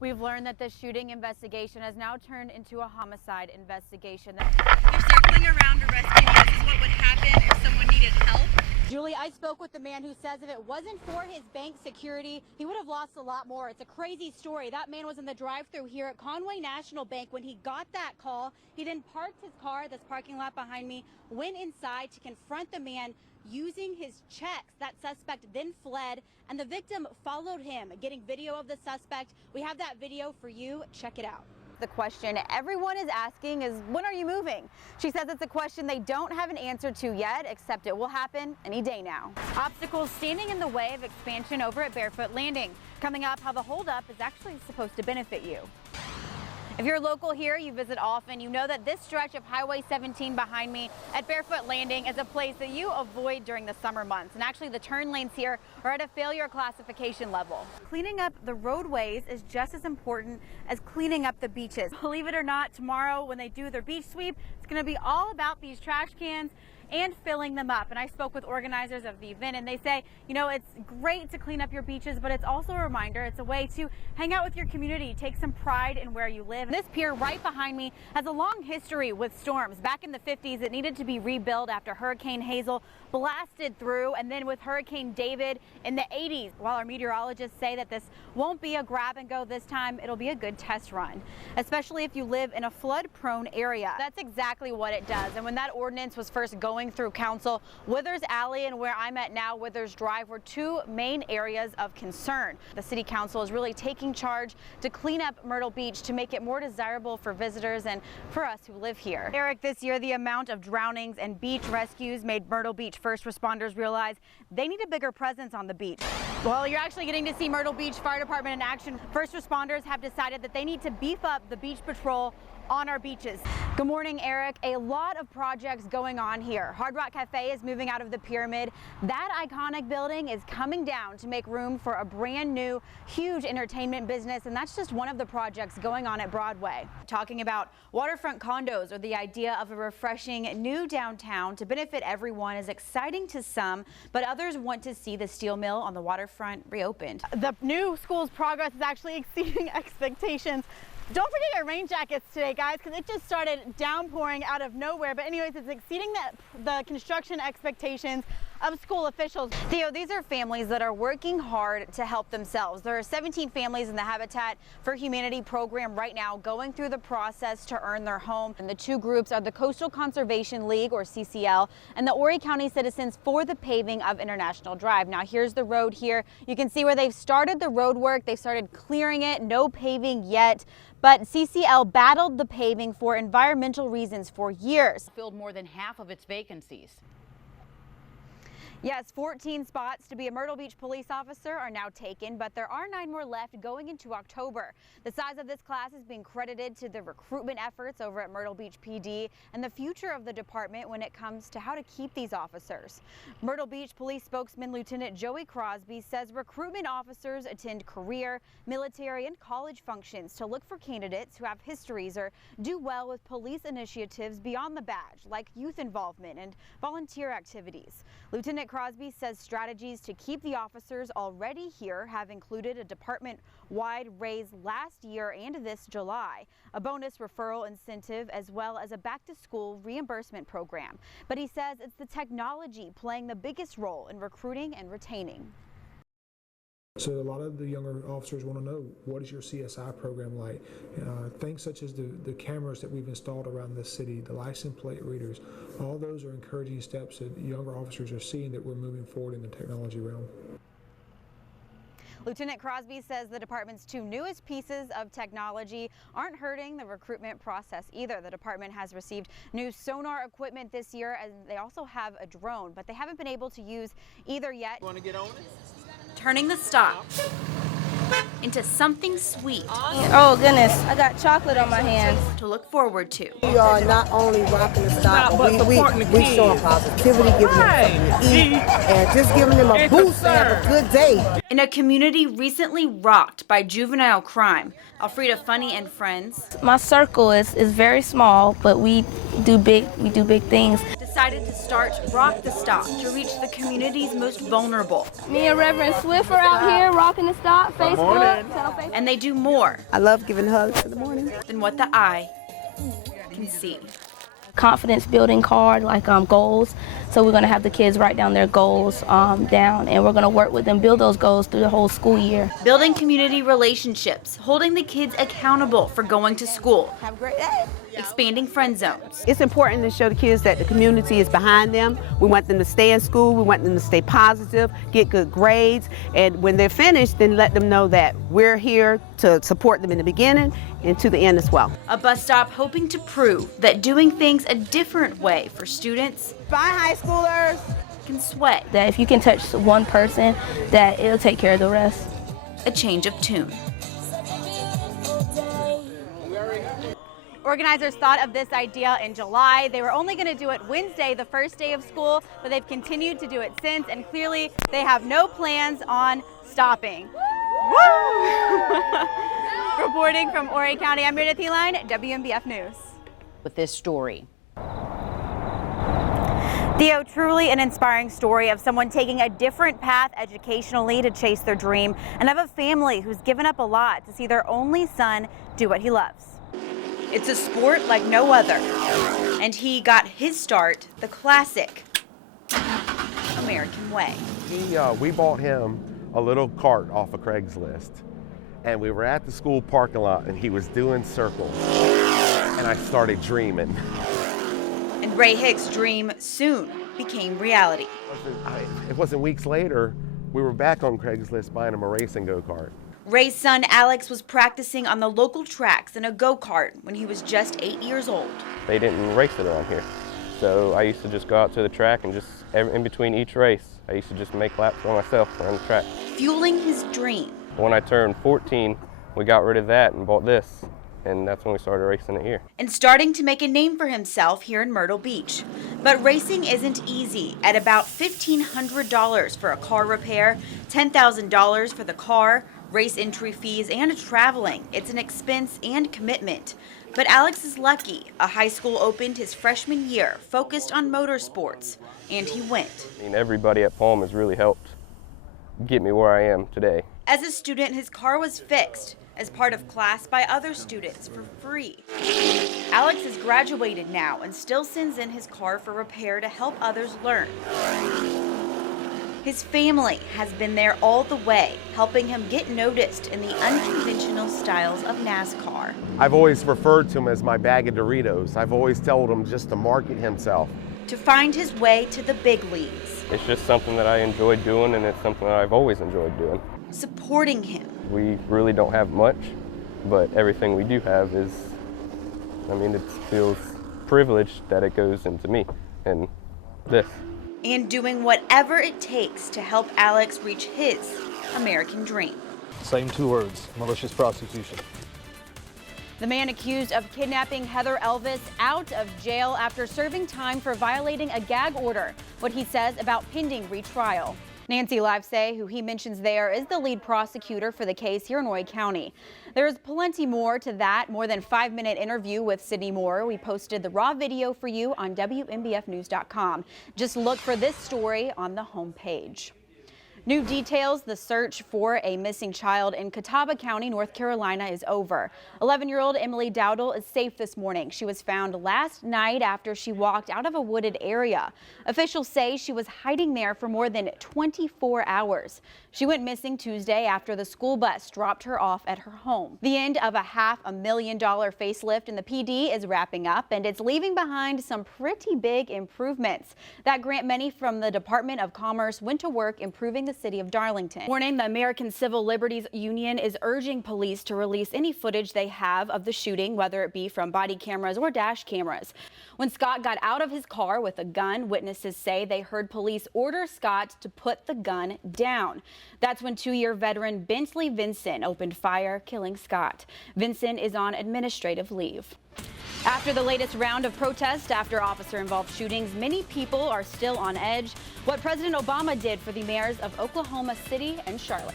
We've learned that the shooting investigation has now turned into a homicide investigation. You're circling around to rescue me. This is what would happen if someone needed help. Julie, I spoke with the man who says if it wasn't for his bank security, he would have lost a lot more. It's a crazy story. That man was in the drive-thru here at Conway National Bank when he got that call. He then parked his car at this parking lot behind me, went inside to confront the man using his checks. That suspect then fled, and the victim followed him, getting video of the suspect. We have that video for you. Check it out. The question everyone is asking is, when are you moving? She says it's a question they don't have an answer to yet, except it will happen any day now. Obstacles standing in the way of expansion over at Barefoot Landing. Coming up, how the holdup is actually supposed to benefit you. If you're local here, you visit often, you know that this stretch of Highway 17 behind me at Barefoot Landing is a place that you avoid during the summer months. And actually the turn lanes here are at a failure classification level. Cleaning up the roadways is just as important as cleaning up the beaches. Believe it or not, tomorrow when they do their beach sweep, it's going to be all about these trash cans and filling them up. And I spoke with organizers of the event, and they say, you know, it's great to clean up your beaches, but it's also a reminder, it's a way to hang out with your community, take some pride in where you live. This pier right behind me has a long history with storms. Back in the 50s, it needed to be rebuilt after Hurricane Hazel blasted through, and then with Hurricane David in the 80s. While our meteorologists say that this won't be a grab and go this time, it'll be a good test run, especially if you live in a flood-prone area. That's exactly what it does. And when that ordinance was first going through council, Withers Alley and where I'm at now, Withers Drive, were two main areas of concern. The city council is really taking charge to clean up Myrtle Beach to make it more desirable for visitors and for us who live here. Eric, this year the amount of drownings and beach rescues made Myrtle Beach first responders realize they need a bigger presence on the beach. Well, you're actually getting to see Myrtle Beach Fire Department in action. First responders have decided that they need to beef up the beach patrol on our beaches. Good morning, Eric. A lot of projects going on here. Hard Rock Cafe is moving out of the pyramid. That iconic building is coming down to make room for a brand new, huge entertainment business, and that's just one of the projects going on at Broadway. Talking about waterfront condos or the idea of a refreshing new downtown to benefit everyone is exciting to some, but others want to see the steel mill on the waterfront reopened. The new school's progress is actually exceeding expectations. Don't forget your rain jackets today, guys, because it just started downpouring out of nowhere. But anyways, it's exceeding the construction expectations of school officials. Theo, these are families that are working hard to help themselves. There are 17 families in the Habitat for Humanity program right now going through the process to earn their home. And the two groups are the Coastal Conservation League, or CCL, and the Horry County Citizens for the Paving of International Drive. Now, here's the road here. You can see where they've started the road work. They've started clearing it, no paving yet. But CCL battled the paving for environmental reasons for years. Filled more than half of its vacancies. Yes, 14 spots to be a Myrtle Beach police officer are now taken, but there are 9 more left going into October. The size of this class is being credited to the recruitment efforts over at Myrtle Beach PD and the future of the department when it comes to how to keep these officers. Myrtle Beach Police spokesman Lieutenant Joey Crosby says recruitment officers attend career, military, and college functions to look for candidates who have histories or do well with police initiatives beyond the badge, like youth involvement and volunteer activities. Lieutenant Crosby says strategies to keep the officers already here have included a department-wide raise last year and this July, a bonus referral incentive, as well as a back-to-school reimbursement program. But he says it's the technology playing the biggest role in recruiting and retaining. So a lot of the younger officers want to know, what is your CSI program like? Things such as the cameras that we've installed around this city, the license plate readers, all those are encouraging steps that younger officers are seeing that we're moving forward in the technology realm. Lieutenant Crosby says the department's 2 newest pieces of technology aren't hurting the recruitment process either. The department has received new sonar equipment this year, and they also have a drone, but they haven't been able to use either yet. Want to get on it? Turning the stop into something sweet. Oh goodness, I got chocolate on my hands. To look forward to. We are not only rocking the stop, but we showing positivity, giving them something to eat, and just giving them a boost to have a good day. In a community recently rocked by juvenile crime, Alfreda Funny and friends. My circle is very small, but we do big things. decided to start Rock the Stop to reach the community's most vulnerable. Me and Reverend Swift are out here rocking the stop. Facebook. And they do more I love giving hugs in the morning. than what the eye can see. Confidence building card, like goals. So we're going to have the kids write down their goals down, and we're going to work with them, build those goals through the whole school year. Building community relationships, holding the kids accountable for going to school. Have a great day. Expanding friend zones. It's important to show the kids that the community is behind them. We want them to stay in school. We want them to stay positive, get good grades. And when they're finished, then let them know that we're here to support them in the beginning and to the end as well. A bus stop hoping to prove that doing things a different way for students Bye, high schoolers. can sway That if you can touch one person, that it'll take care of the rest. a change of tune. Organizers thought of this idea in July. They were only going to do it Wednesday, the first day of school, but they've continued to do it since, and clearly they have no plans on stopping. Woo! Reporting from Horry County, I'm Meredith, Helline, WMBF News. With this story. Theo, truly an inspiring story of someone taking a different path educationally to chase their dream, and of a family who's given up a lot to see their only son do what he loves. It's a sport like no other, and he got his start the classic American way. We bought him a little cart off of Craigslist, and we were at the school parking lot, and he was doing circles, and I started dreaming. And Ray Hicks' dream soon became reality. It wasn't weeks later, we were back on Craigslist buying him a racing go-kart. Ray's son Alex was practicing on the local tracks in a go-kart when he was just 8 years old. They didn't race it around here. So I used to just go out to the track and just in between each race, I used to just make laps for myself around the track. Fueling his dream. When I turned 14, we got rid of that and bought this. And that's when we started racing it here. And starting to make a name for himself here in Myrtle Beach. But racing isn't easy. At about $1,500 for a car repair, $10,000 for the car, race entry fees, and traveling. It's an expense and commitment. But Alex is lucky. A high school opened his freshman year, focused on motorsports, and he went. I mean, everybody at Palm has really helped get me where I am today. As a student, his car was fixed as part of class by other students for free. Alex has graduated now and still sends in his car for repair to help others learn. His family has been there all the way, helping him get noticed in the unconventional styles of NASCAR. I've always referred to him as my bag of Doritos. I've always told him just to market himself. To find his way to the big leagues. It's just something that I enjoy doing, and it's something that I've always enjoyed doing. Supporting him. We really don't have much, but everything we do have is, I mean, it feels privileged that it goes into me and this. And doing whatever it takes to help Alex reach his American dream. Same two words, malicious prosecution. The man accused of kidnapping Heather Elvis out of jail after serving time for violating a gag order. What he says about pending retrial. Nancy Livesay, who he mentions there, is the lead prosecutor for the case here in Horry County. There's plenty more to that, more than 5-minute interview with Sydney Moore. We posted the raw video for you on WMBFnews.com. Just look for this story on the homepage. New details, the search for a missing child in Catawba County, North Carolina is over. 11-year-old Emily Dowdle is safe this morning. She was found last night after she walked out of a wooded area. Officials say she was hiding there for more than 24 hours. She went missing Tuesday after the school bus dropped her off at her home. The end of a $500,000 facelift in the PD is wrapping up, and it's leaving behind some pretty big improvements. That grant money from the Department of Commerce went to work improving the city of Darlington. Warning, the American Civil Liberties Union is urging police to release any footage they have of the shooting, whether it be from body cameras or dash cameras. When Scott got out of his car with a gun, witnesses say they heard police order Scott to put the gun down. That's when 2-year veteran Bentley Vinson opened fire, killing Scott. Vinson is on administrative leave. After the latest round of protests after officer-involved shootings, many people are still on edge. What President Obama did for the mayors of Oklahoma City and Charlotte.